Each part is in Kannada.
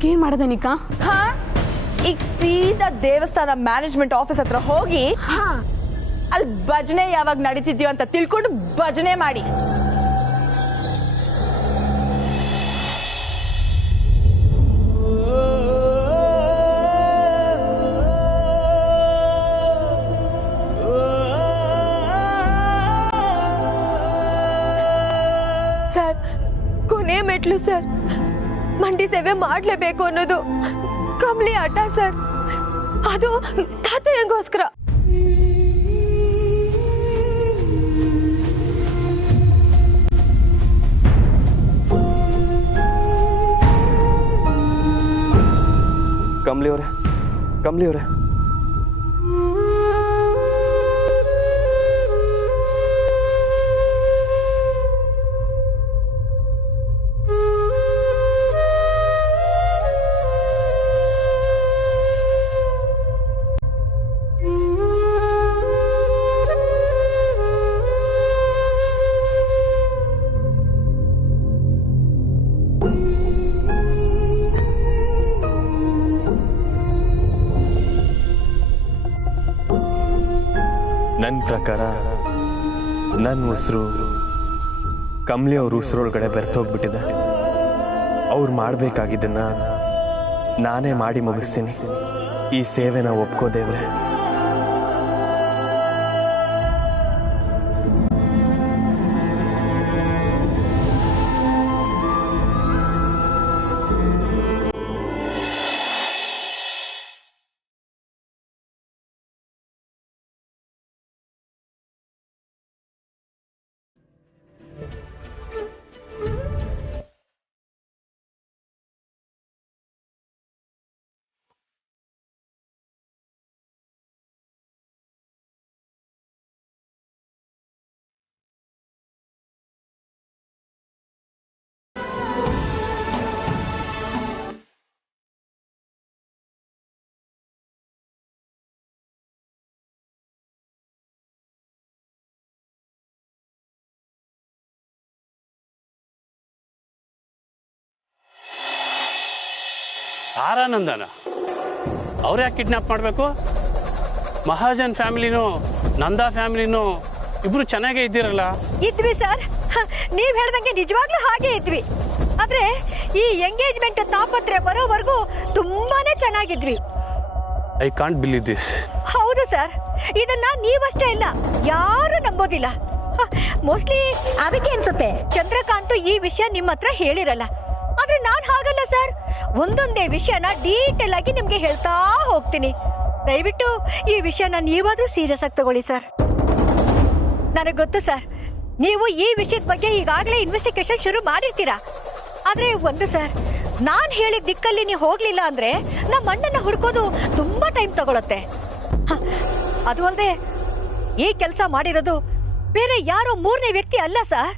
ಈಗ ಏನ್ ಮಾಡೋದ ನಿಕಾ? ಈಗ ಸೀದಾ ದೇವಸ್ಥಾನ ಮ್ಯಾನೇಜ್ಮೆಂಟ್ ಆಫೀಸ್ ಹತ್ರ ಹೋಗಿ ಅಲ್ಲಿ ಭಜನೆ ಯಾವಾಗ ನಡೀತಿದ್ಯೋ ಅಂತ ತಿಳ್ಕೊಂಡು ಭಜನೆ ಮಾಡಿ. ಸರ್, ಕೊನೆ ಮೆಟ್ಲು ಸರ್. ಮಂಡಿ ಸೇವೆ ಮಾಡಲೇಬೇಕು ಅನ್ನೋದು ಕಮ್ಲಿ ಆಟ ಸರ್. ಅದು ತಾತಯ್ಯಂಗೋಸ್ಕರ. ಕಮ್ಲಿ ಅವರೇ, ನನ್ನ ಪ್ರಕಾರ ನನ್ನ ಉಸಿರು ಕಮ್ಲಿ ಅವ್ರ ಉಸಿರೊಳಗಡೆ ಬೆರ್ತೋಗ್ಬಿಟ್ಟಿದೆ. ಅವ್ರು ಮಾಡಬೇಕಾಗಿದ್ದನ್ನ ನಾನೇ ಮಾಡಿ ಮುಗಿಸ್ತೀನಿ. ಈ ಸೇವೆನ ಒಪ್ಕೋದೇವ್ರೆ. ಆರಾನಂದನ ಅವ್ರು ಯಾಕೆ ಕಿಡ್ನಾಪ್ ಮಾಡಬೇಕು? ಮಹಾಜನ್ ಫ್ಯಾಮಿಲಿನೂ ನಂದಾ ಫ್ಯಾಮಿಲಿನೂ ಇಬ್ರು ಚೆನ್ನಾಗೇ ಇದ್ದೀರಲ್ಲ. ಇದ್ವಿ ಸರ್, ನೀವ್ ಹೇಳ್ದಂಗೆ ನಿಜವಾಗ್ಲೂ ಹಾಗೆ ಇದ್ವಿ. ಆದ್ರೆ ಈ ಎಂಗೇಜ್ಮೆಂಟ್ ತಾಪತ್ರೆ ಬರೋವರೆಗೂ ತುಂಬಾನೇ ಚೆನ್ನಾಗಿದ್ವಿ. I can't believe this. ಹೌದು ಸರ್, ಇದನ್ನ ನೀವಷ್ಟೇ ಇಲ್ಲ, ಯಾರು ನಂಬೋದಿಲ್ಲ. ಮೋಸ್ಟ್ಲಿ ಅದಕ್ಕೆ ಅನ್ಸುತ್ತೆ ಚಂದ್ರಕಾಂತ್ ಈ ವಿಷಯ ನಿಮ್ಮ ಹತ್ರ ಹೇಳಿರಲ್ಲ. ಆದ್ರೆ ನಾನ್ ಹಾಗಲ್ಲ ಸರ್, ಒಂದೊಂದೇ ವಿಷಯನ ಡೀಟೇಲ್ ಆಗಿ ನಿಮ್ಗೆ ಹೇಳ್ತಾ ಹೋಗ್ತೀನಿ. ದಯವಿಟ್ಟು ಈ ವಿಷಯನ ನೀವಾದ್ರೂ ಸೀರಿಯಸ್ ಆಗಿ ತಗೊಳ್ಳಿ ಸರ್. ನನಗೆ ಗೊತ್ತು ಸರ್, ನೀವು ಈ ವಿಷಯದ ಬಗ್ಗೆ ಈಗಾಗಲೇ ಇನ್ವೆಸ್ಟಿಗೇಷನ್ ಶುರು ಮಾಡಿರ್ತೀರಾ. ಆದ್ರೆ ಒಂದು ಸರ್, ನಾನ್ ಹೇಳಿದ ದಿಕ್ಕಲ್ಲಿ ನೀವು ಹೋಗ್ಲಿಲ್ಲ ಅಂದ್ರೆ ನಮ್ಮ ಅಣ್ಣನ ಹುಡ್ಕೋದು ತುಂಬಾ ಟೈಮ್ ತಗೊಳತ್ತೆ. ಅದು ಅಲ್ಲದೆ ಈ ಕೆಲಸ ಮಾಡಿರೋದು ಬೇರೆ ಯಾರೋ ಮೂರನೇ ವ್ಯಕ್ತಿ ಅಲ್ಲ ಸರ್.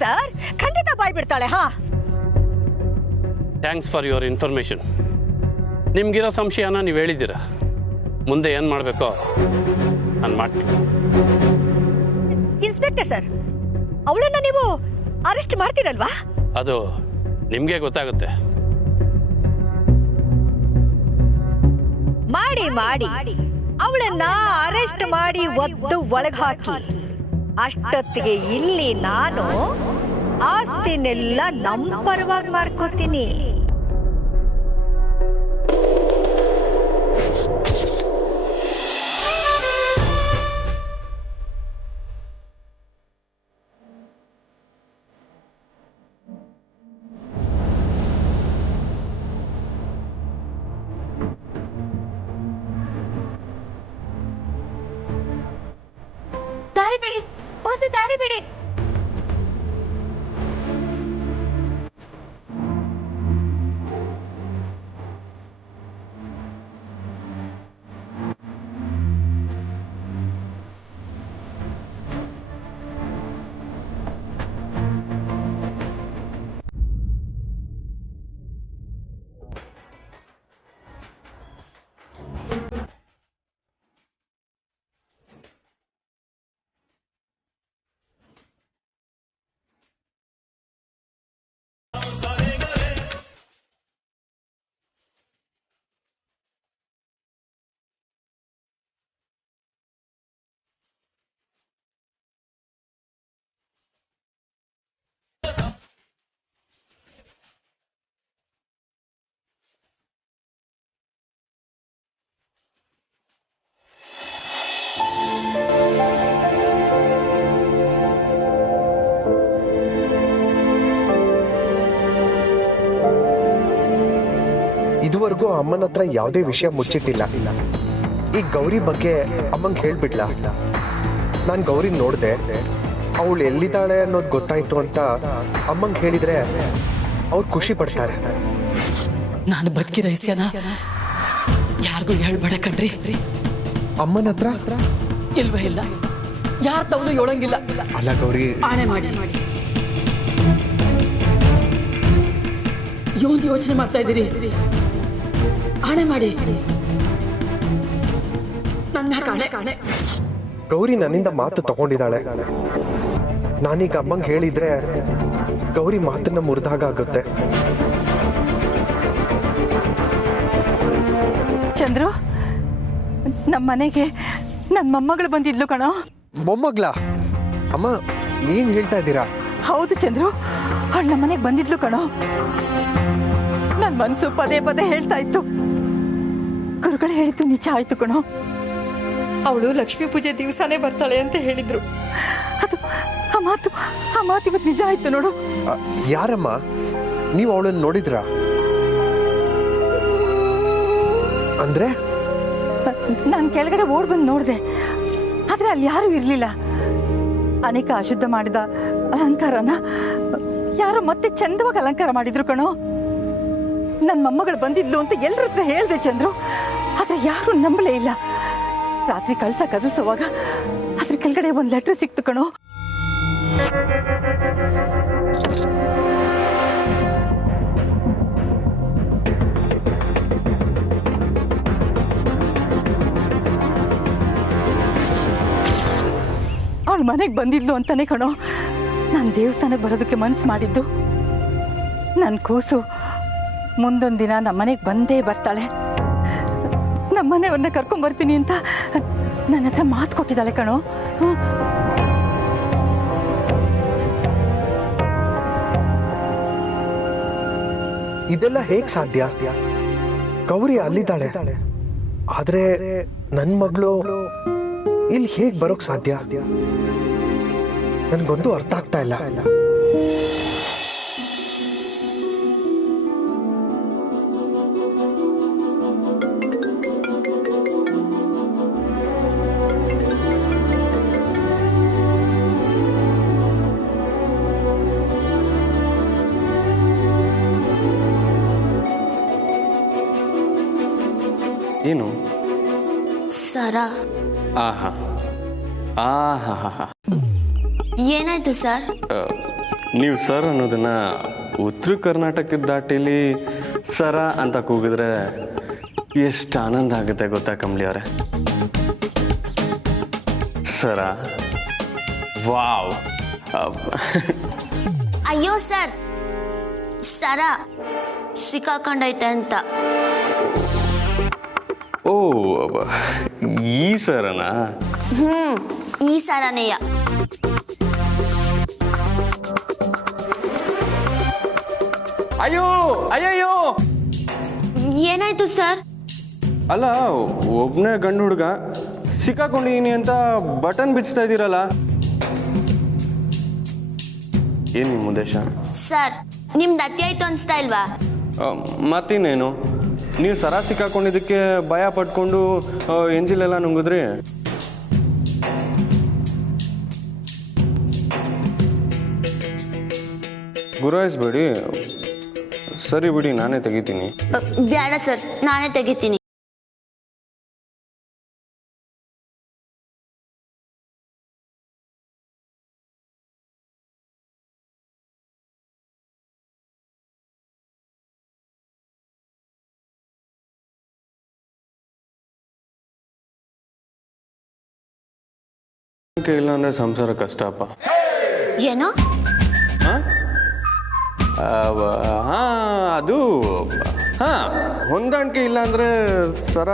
ಸರ್ ಖಂಡಿತ ಬಾಯ್ ಬಿಡ್ತಾಳೆ. Thanks for your information. ನಿಮ್ಗಿರೋ ಸಂಶಯನ ನೀವು ಹೇಳಿದ್ದೀರ. ಮುಂದೆ ಏನು ಮಾಡಬೇಕೋ ನಾನು ಮಾಡ್ತೀನಿ. ಇನ್ಸ್ಪೆಕ್ಟರ್ ಸರ್, ಅವಳನ್ನ ನೀವು ಅರೆಸ್ಟ್ ಮಾಡ್ತೀರಲ್ವಾ? ಅದು ನಿಮಗೆ ಗೊತ್ತಾಗುತ್ತೆ. ಮಾಡಿ ಮಾಡಿ ಅವಳನ್ನ ಅರೆಸ್ಟ್ ಮಾಡಿ ಒದ್ದು ಒಳಗೆ ಹಾಕಿ ಅಷ್ಟೊತ್ತಿಗೆ ಇಲ್ಲಿ ನಾನು ಆಸ್ತಿನೆಲ್ಲ ನಮ್ಮ ಪರವಾಗಿ ಮಾಡ್ಕೋತೀನಿ. ದಾರಿ ಬಿಡಿ, ಒಂದು ದಾರಿ ಬಿಡಿ. ಇದುವರೆಗೂ ಅಮ್ಮನ ಹತ್ರ ಯಾವುದೇ ವಿಷಯ ಮುಚ್ಚಿಟ್ಟಿಲ್ಲ. ಈ ಗೌರಿ ಬಗ್ಗೆ ಅಮ್ಮಂಗೆ ಹೇಳ್ಬಿಡ್ಲ. ನಾನು ಗೌರಿ ನೋಡಿದೆ, ಅವಳು ಎಲ್ಲಿದ್ದಾಳೆ ಅನ್ನೋದು ಗೊತ್ತಾಯ್ತು ಅಂತ ಅಮ್ಮಂಗೆ ಹೇಳಿದ್ರೆ ಅವ್ರು ಖುಷಿ ಪಡ್ತಾರೆ. ನಾನು ಬದುಕಿ ರಹಸ್ಯನ ಯಾರಿಗೂ ಹೇಳ್ಬೇಡ ಕಣ್ರಿ. ಅಮ್ಮನ ಹತ್ರ ಇಲ್ವೇ ಇಲ್ಲ, ಯಾರ ತವನು ಹೇಳಂಗಿಲ್ಲ. ಅಲ್ಲ ಗೌರಿ, ಆಣೆ ಮಾಡಿ ಏನು ಯೋಚನೆ ಮಾಡ್ತಾ ಇದ್ದೀರಿ? ಆಣೆ ಮಾಡಿ ನನ್ನ ಮ್ಯಾಕ್ ಆಣೆ. ಗೌರಿ ನನ್ನಿಂದ ಮಾತು ತಗೊಂಡಿದ್ದಾಳೆ. ನಾನೀಗ ಅಮ್ಮಂಗೆ ಹೇಳಿದ್ರೆ ಗೌರಿ ಮಾತನ್ನ ಮುರಿದಾಗ ಆಗುತ್ತೆ. ಚಂದ್ರು, ನಮ್ಮ ಮನೆಗೆ ನನ್ನ ಮೊಮ್ಮಗಳು ಬಂದಿದ್ಲು ಕಣೋ. ಮೊಮ್ಮಗ್ಲ? ಅಮ್ಮ ಏನ್ ಹೇಳ್ತಾ ಇದ್ದೀರಾ? ಹೌದು ಚಂದ್ರು, ಅವಳು ನಮ್ಮ ಮನೆಗೆ ಬಂದಿದ್ಲು ಕಣೋ. ನನ್ನ ಮನ್ಸು ಪದೇ ಪದೇ ಹೇಳ್ತಾ ಇತ್ತು. ಗುರುಗಳು ಹೇಳಿದ್ದು ನಿಜ ಆಯ್ತು ಕಣೋ. ಅವಳು ಲಕ್ಷ್ಮೀ ಪೂಜೆ ದಿವಸನೇ ಬರ್ತಾಳೆ ಅಂತ ಹೇಳಿದ್ರು. ಅದು ಆ ಮಾತು ಇವತ್ತು ನಿಜ ಆಯ್ತು ನೋಡು. ಯಾರಮ್ಮ? ನೀವು ಅವಳನ್ನು ನೋಡಿದ್ರ? ಅಂದ್ರೆ ನಾನು ಕೆಳಗಡೆ ಓಡ್ ಬಂದು ನೋಡಿದೆ, ಆದ್ರೆ ಅಲ್ಲಿ ಯಾರೂ ಇರ್ಲಿಲ್ಲ. ಅನೇಕ ಅಶುದ್ಧ ಮಾಡಿದ ಅಲಂಕಾರನ ಯಾರೋ ಮತ್ತೆ ಚಂದವಾಗಿ ಅಲಂಕಾರ ಮಾಡಿದ್ರು ಕಣೋ. ನನ್ನ ಮೊಮ್ಮಗಳು ಬಂದಿದ್ಲು ಅಂತ ಎಲ್ಲರ ಹತ್ರ ಹೇಳ್ದೆ ಚಂದ್ರು, ಆದ್ರೆ ಯಾರು ನಂಬಲೇ ಇಲ್ಲ. ರಾತ್ರಿ ಕಳ್ಸ ಕದಲ್ಸುವಾಗ ಅದ್ರ ಕೆಳಗಡೆ ಒಂದು ಲೆಟರ್ ಸಿಕ್ತು ಕಣೋ. ಅವಳು ಮನೆಗೆ ಬಂದಿದ್ಲು ಅಂತಾನೆ ಕಣೋ ನಾನು ದೇವಸ್ಥಾನಕ್ಕೆ ಬರೋದಕ್ಕೆ ಮನ್ಸು ಮಾಡಿದ್ದು. ನನ್ನ ಕೂಸು ಮುಂದೊಂದು ದಿನ ನಮ್ಮ ಮನೆಗೆ ಬಂದೇ ಬರ್ತಾಳೆ, ನಮ್ಮನೆಯವ್ರನ್ನ ಕರ್ಕೊಂಡ್ಬರ್ತೀನಿ ಅಂತ ನನ್ನ ಹತ್ರ ಮಾತು ಕೊಟ್ಟಿದ್ದಾಳೆ ಕಣೋ. ಇದೆಲ್ಲ ಹೇಗ್ ಸಾಧ್ಯ? ಗೌರಿ ಅಲ್ಲಿದ್ದಾಳೆ, ಆದ್ರೆ ನನ್ ಮಗಳು ಇಲ್ಲಿ ಹೇಗ್ ಬರೋಕ್ ಸಾಧ್ಯ? ನನ್ಗೊಂದು ಅರ್ಥ ಆಗ್ತಾ ಇಲ್ಲ. ಏನು ಸರ? ಆಹಾ ಆಹಾ, ಏನಾಯ್ತು ಸರ್? ನೀವು ಸರ್ ಅನ್ನೋದನ್ನ ಉತ್ತರ ಕರ್ನಾಟಕದ ದಾಟಿಲಿ ಸರ ಅಂತ ಕೂಗಿದ್ರೆ ಎಷ್ಟು ಆನಂದ ಆಗುತ್ತೆ ಗೊತ್ತಾ ಕಮಲಿ ಅವರೇ? ಸರ, ವಾವ್. ಅಯ್ಯೋ ಸರ್, ಸರ ಸಿಕ್ಕಾಕೊಂಡೈತೆ ಅಂತ. ಓ ಈ ಸರನಾ? ಈ ಸರನೆಯ. ಅಯ್ಯೋ ಅಯ್ಯಯ್ಯೋ, ಏನಾಯ್ತು ಸರ್? ಅಲ್ಲ, ಒಬ್ಬನೇ ಗಂಡು ಹುಡುಗ ಸಿಕ್ಕಾಕೊಂಡಿದ್ದೀನಿ ಅಂತ ಬಟನ್ ಬಿಚ್ತಾ ಇದ್ದೀರಲ್ಲ, ಏನು ನಿಮ್ಮ ಉದ್ದೇಶ? ಸರ್, ನಿಮ್ದು ಅತಿ ಆಯ್ತು ಅನ್ಸ್ತಾ ಇಲ್ವಾ? ಮತ್ತಿನ್ನೇನು, ನೀವು ಸರ ಸಿಕ್ಕಾಕೊಂಡಿದ್ದಕ್ಕೆ ಭಯ ಪಟ್ಕೊಂಡು ಎಂಜಿಲೆಲ್ಲ ನುಂಗಿದ್ರಿ. ಗುರಾಯಿಸ್ಬೇಡಿ, ಸರಿ ಬಿಡಿ, ನಾನೇ ತೆಗಿತೀನಿ. ಬೇಡ ಸರ್, ನಾನೇ ತೆಗಿತೀನಿ. ಇಲ್ಲ ಅಂದ್ರೆ ಸಂಸಾರ ಕಷ್ಟಪ್ಪ. ಏನು? ಅದು ಹೊಂದಾಣಿಕೆ ಇಲ್ಲ ಅಂದರೆ ಸರ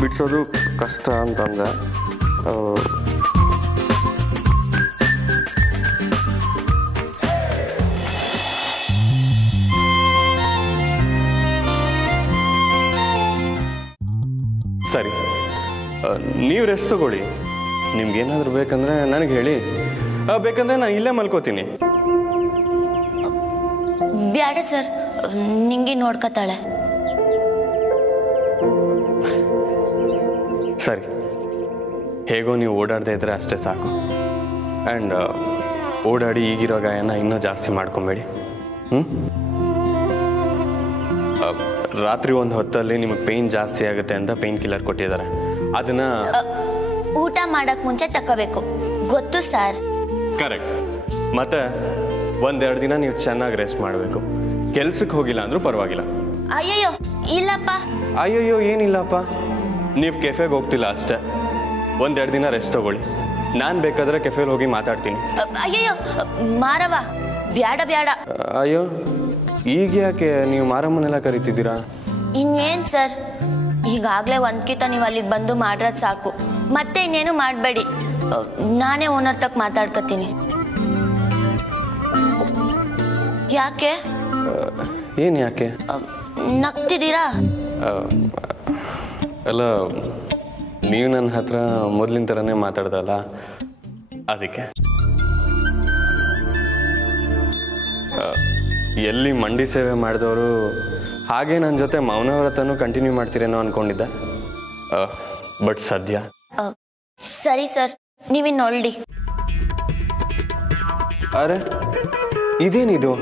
ಬಿಡಿಸೋದು ಕಷ್ಟ ಅಂತಂದೆ. ಸರಿ, ನೀವು ರೆಸ್ಟ್ ತಗೊಳ್ಳಿ. ನಿಮ್ಗೇನಾದರೂ ಬೇಕಂದ್ರೆ ನನಗೆ ಹೇಳಿ, ಬೇಕಂದ್ರೆ ನಾನು ಇಲ್ಲೇ ಮಲ್ಕೋತೀನಿ. ಬೇಡ ಸರ್, ನಿಂಗೆ ನೋಡ್ಕೊತಾಳೆ. ಸರಿ, ಹೇಗೋ ನೀವು ಓಡಾಡದೇ ಇದ್ರೆ ಅಷ್ಟೇ ಸಾಕು. ಆ್ಯಂಡ್ ಓಡಾಡಿ ಈಗಿರೋ ಗಾಯನ ಇನ್ನೂ ಜಾಸ್ತಿ ಮಾಡ್ಕೊಬೇಡಿ. ರಾತ್ರಿ ಒಂದು ಹೊತ್ತಲ್ಲಿ ನಿಮಗೆ ಪೇಯ್ನ್ ಜಾಸ್ತಿ ಆಗುತ್ತೆ ಅಂತ ಪೇಯ್ನ್ ಕಿಲ್ಲರ್ ಕೊಟ್ಟಿದ್ದಾರೆ. ಅದನ್ನ ಊಟ ಮಾಡಕ್ ಮುಂಚೆ ತಗೋಬೇಕು, ಗೊತ್ತು ಸರ್? ಕರೆಕ್ಟ್. ಮತ್ತೆ ಒಂದೆರಡು ದಿನ ನೀವು ಚೆನ್ನಾಗಿ ರೆಸ್ಟ್ ಮಾಡಬೇಕು. ಕೆಲ್ಸಕ್ಕೆ ಹೋಗಿಲ್ಲ ಅಂದ್ರೂ ಪರವಾಗಿಲ್ಲ. ಅಯ್ಯಯ್ಯೋ ಇಲ್ಲಪ್ಪ. ಅಯ್ಯಯ್ಯೋ ಏನಿಲ್ಲಪ್ಪ, ನೀವು ಕೆಫೆಗೆ ಹೋಗ್ತಿಲ್ಲ ಅಷ್ಟೇ. ಒಂದೆರಡು ದಿನ ರೆಸ್ಟ್ ತಗೊಳ್ಳಿ. ನಾನು ಬೇಕಾದ್ರೆ ಕೆಫೆಗೆ ಹೋಗಿ ಮಾತಾಡ್ತೀನಿ. ಅಯ್ಯಯ್ಯೋ ಮಾರವ, ಬ್ಯಾಡ ಬ್ಯಾಡ. ಅಯ್ಯೋ, ಈಗ ಯಾಕೆ ನೀವು ಮಾರಮ್ಮನೆಲ್ಲ ಕರಿತಿದ್ದೀರಾ? ಇನ್ನೇನು ಸರ್, ಈಗಾಗಲೇ ಒಂದ್ಕಿತ ನೀವು ಅಲ್ಲಿಗೆ ಬಂದು ಮಾಡ್ರದ್ ಸಾಕು. ಮತ್ತೆ ಇನ್ನೇನು ಮಾಡಬೇಡಿ, ನಾನೇ ಓನರ್ ತಕ್ಕ ಮಾತಾಡ್ಕೊತೀನಿ. ಯಾಕೆ? ಏನು ಯಾಕೆ ನಗ್ತಿದ್ದೀರಾ? ಅಲ್ಲ, ನೀವು ನನ್ನ ಹತ್ರ ಮೊದಲಿನ ಥರನೇ ಮಾತಾಡ್ದಲ್ಲ, ಅದಕ್ಕೆ. ಎಲ್ಲಿ ಮಂಡಿ ಸೇವೆ ಮಾಡಿದವರು ಹಾಗೆ ನನ್ನ ಜೊತೆ ಮೌನವ್ರತನೂ ಕಂಟಿನ್ಯೂ ಮಾಡ್ತೀರೇನೋ ಅಂದ್ಕೊಂಡಿದ್ದೆ. ಬಟ್ ಸದ್ಯ ಸರಿ ಸರ್, ನೀವಿನ್ನು ಹೊರಡಿ. ಅರೆ, ಇದೇನಿದು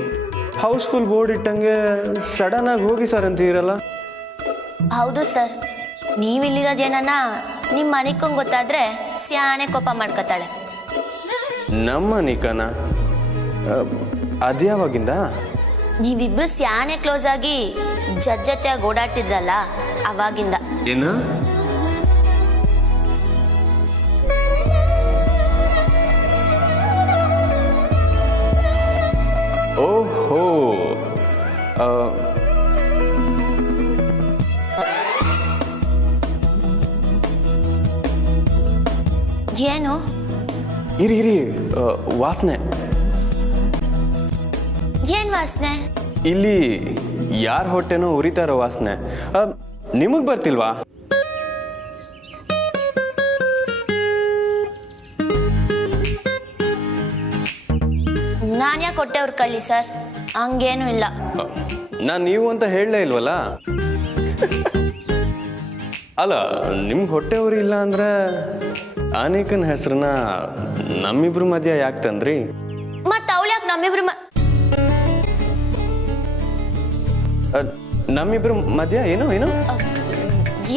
ಹೌಸ್ಫುಲ್ ಬೋರ್ಡ್ ಇಟ್ಟಂಗೆ ಸಡನ್ ಆಗಿ ಹೋಗಿ ಸರ್ ಅಂತೀರಲ್ಲ? ಹೌದು ಸರ್, ನೀವಿಲ್ಲಿರೋದೇನ ನಿಮ್ಮ ಮನಿಕಂಗೆ ಗೊತ್ತಾದ್ರೆ ಸ್ಯಾನೆ ಕೋಪ ಮಾಡ್ಕೊತಾಳೆ. ನಮ್ಮ ನಿಕನ ಅದ್ಯಾವಾಗಿಂದ? ನೀವಿಬ್ರು ಸ್ಯಾನೆ ಕ್ಲೋಸ್ ಆಗಿ ಜೊತೆಯಾಗಿ ಓಡಾಡ್ತಿದ್ರಲ್ಲ, ಅವಾಗಿಂದ. ಏನು? ಓಹೋ, ಏನು? ಇರಿ ಇರಿ, ವಾಸನೆ. ಏನ್ ವಾಸನೆ? ಇಲ್ಲಿ ಯಾರ ಹೊಟ್ಟೆನೋ ಉರಿತಾ ಇರೋ ವಾಸನೆ. ನಿಮಗ್ ಬರ್ತಿಲ್ವಾ? ನಾನು ಯಾಕೆ ಹೊಟ್ಟೆ ಅವ್ರು ಕಳ್ಳಿ ಸರ್? ಹಂಗೇನು ಇಲ್ಲ. ನಾನು ನೀವು ಅಂತ ಹೇಳಲೇ ಇಲ್ವಲ್ಲ. ಅಲ್ಲ, ನಿಮ್ಗೆ ಹೊಟ್ಟೆ ಉರಿ ಇಲ್ಲ ಅಂದ್ರೆ ಅನೇಕನ ಹೆಸರನ್ನ ನಮ್ಮಿಬ್ರ ಮಧ್ಯ ಯಾಕೆ ತಂದ್ರಿ? ಮತ್ತೆ ಅವಳು ಯಾಕೆ ನಮ್ಮಿಬ್ರು ನಮ್ಮಿಬ್ರ ಮಧ್ಯ ಏನೋ ಏನೋ?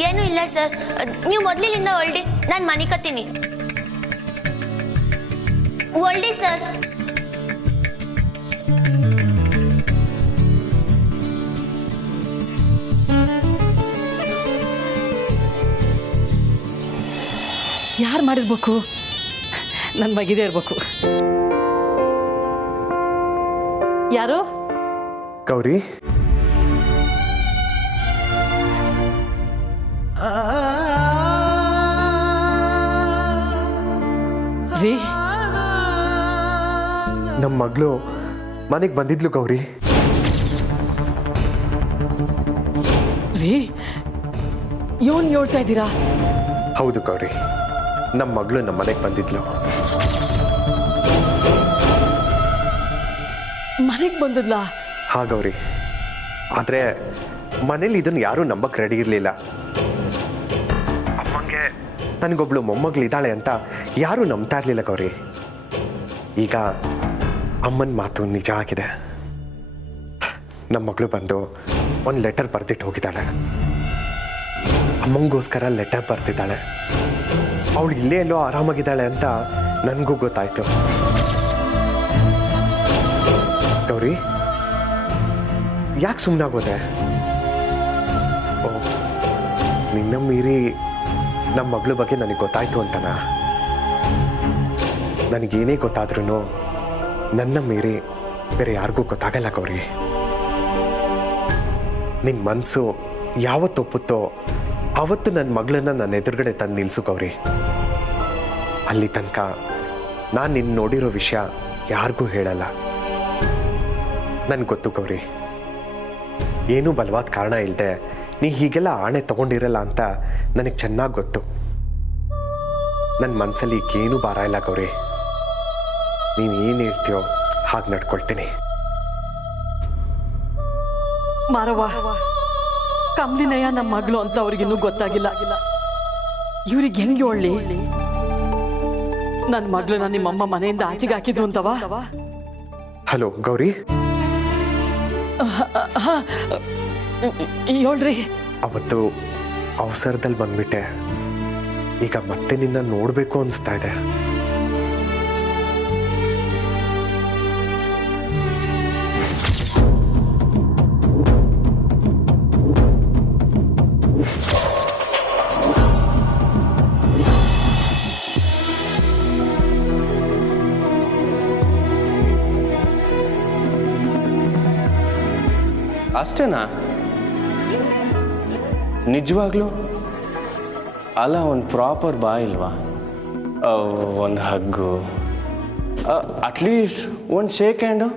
ಏನು ಇಲ್ಲ ಸರ್, ನೀವು ಮೊದಲಿನಿಂದ ಹೊರಡಿ, ನಾನು ಮನಿಕತ್ತೀನಿ. ಹೊರಡಿ ಸರ್. ಯಾರು ಮಾಡಿರ್ಬೇಕು? ನನ್ನ ಮಗಿದೆ ಇರ್ಬೇಕು. ಯಾರು? ಗೌರಿ, ರೀ ನಮ್ಮ ಮಗಳು ಮನೆಗೆ ಬಂದಿದ್ಲು ಗೌರಿ. ರೀ ಏನ್ ಹೇಳ್ತಾ ಇದ್ದೀರಾ? ಹೌದು ಗೌರಿ, ನಮ್ಮ ಮಗಳು ನಮ್ಮ ಮನೆಗೆ ಬಂದಿದ್ಲು. ಮನೆಗೆ ಬಂದದ್ಲಾ? ಹಾ ಗೌರಿ, ಆದರೆ ಮನೇಲಿ ಇದನ್ನು ಯಾರೂ ನಂಬಕ್ಕೆ ರೆಡಿ ಇರಲಿಲ್ಲ. ಅಮ್ಮಂಗೆ ನನಗೊಬ್ಳು ಮೊಮ್ಮಗಳಿದ್ದಾಳೆ ಅಂತ ಯಾರೂ ನಂಬ್ತಾ ಇರಲಿಲ್ಲ ಗೌರಿ. ಈಗ ಅಮ್ಮನ ಮಾತು ನಿಜ ಆಗಿದೆ. ನಮ್ಮ ಮಗಳು ಬಂದು ಒಂದು ಲೆಟರ್ ಬರೆದಿಟ್ಟು ಹೋಗಿದ್ದಾಳೆ. ಅಮ್ಮಂಗೋಸ್ಕರ ಲೆಟರ್ ಬರ್ತಿದ್ದಾಳೆ. ಅವಳು ಇಲ್ಲೇ ಎಲ್ಲೋ ಆರಾಮಾಗಿದ್ದಾಳೆ ಅಂತ ನನಗೂ ಗೊತ್ತಾಯ್ತು. ಗೌರಿ, ಯಾಕೆ ಸುಮ್ಮನಾಗೋದೆ? ಓ, ನಿನ್ನ ಮೀರಿ ನಮ್ಮ ಮಗಳ ಬಗ್ಗೆ ನನಗೆ ಗೊತ್ತಾಯ್ತು ಅಂತನಾ? ನನಗೇನೇ ಗೊತ್ತಾದ್ರೂ ನನ್ನ ಮೀರಿ ಬೇರೆ ಯಾರಿಗೂ ಗೊತ್ತಾಗಲ್ಲ ಗೌರಿ. ನಿನ್ನ ಮನಸ್ಸು ಯಾವತ್ತು ಒಪ್ಪುತ್ತೋ ಆವತ್ತು ನನ್ನ ಮಗಳನ್ನ ನನ್ನ ಎದುರುಗಡೆ ತಂದು ನಿಲ್ಲಿಸು ಗೌರಿ. ಅಲ್ಲಿ ತನಕ ನಾನು ನಿನ್ನ ನೋಡಿರೋ ವಿಷಯ ಯಾರಿಗೂ ಹೇಳಲ್ಲ. ನನಗೆ ಗೊತ್ತು ಗೌರಿ, ಏನೂ ಬಲವಾದ ಕಾರಣ ಇಲ್ಲದೆ ನೀ ಹೀಗೆಲ್ಲ ಆಣೆ ತಗೊಂಡಿರಲ್ಲ ಅಂತ ನನಗೆ ಚೆನ್ನಾಗಿ ಗೊತ್ತು. ನನ್ನ ಮನಸ್ಸಲ್ಲಿ ಏನೂ ಭಾರ ಇಲ್ಲ ಗೌರಿ. ನೀನು ಏನು ಹೇಳ್ತೀಯೋ ಹಾಗೆ ನಡ್ಕೊಳ್ತೀನಿ. ಮಾರವ್ವ, ಕಮಲಿನಯ್ಯ ನಮ್ಮ ಮಗಳು ಅಂತ ಅವ್ರಿಗಿನ್ನೂ ಗೊತ್ತಾಗಿಲ್ಲ. ಇವ್ರಿಗೆ ಹೆಂಗೆ ಹೇಳಿ ನನ್ನ ಮಗಳನ್ನ ನಿಮ್ಮಮ್ಮ ಮನೆಯಿಂದ ಆಚೆಗೆ ಹಾಕಿದ್ರು ಅಂತವಾ? ಹಲೋ ಗೌರಿ, ಹೇಳ್ರಿ. ಅವತ್ತು ಅವಸರದಲ್ಲಿ ಬಂದ್ಬಿಟ್ಟೆ. ಈಗ ಮತ್ತೆ ನಿನ್ನ ನೋಡಬೇಕು ಅನಿಸ್ತಾ ಇದೆ. ಅಷ್ಟೇನಾ? ನಿಜವಾಗ್ಲೂ? ಅಲ್ಲ, ಒಂದು ಪ್ರಾಪರ್ ಬಾ ಇಲ್ವಾ? ಒಂದು ಹಗ್ಗು, ಅಟ್ಲೀಸ್ಟ್ ಒಂದು ಶೇಕ್ ಹ್ಯಾಂಡು.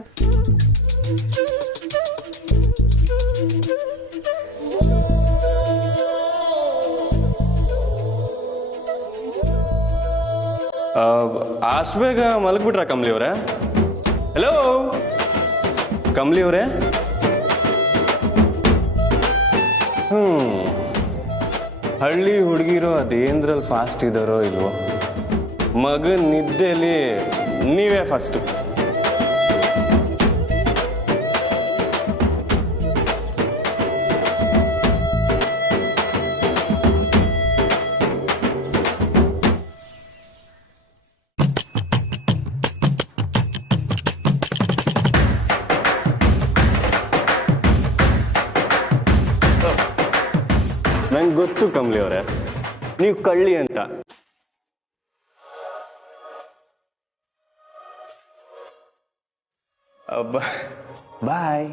ಅಷ್ಟು ಬೇಗ ಮಲಗ್ಬಿಟ್ರಾ ಕಮಲಿ ಅವರೇ? ಹಲೋ ಕಮಲಿ ಅವರೇ? ಹಳ್ಳಿ ಹುಡುಗಿರೋ ಅದೇಂದ್ರಲ್ಲಿ ಫಾಸ್ಟ್ ಇದ್ದಾರೋ ಇಲ್ವೋ, ಮಗನ ನಿದ್ದೆಯಲ್ಲಿ ನೀವೇ ಫಸ್ಟು. ನಂಗೆ ಗೊತ್ತು ಕಮಲಿ ಅವರೇ, ನೀವು ಕಳ್ಳಿ ಅಂತ. ಬಾಯ್.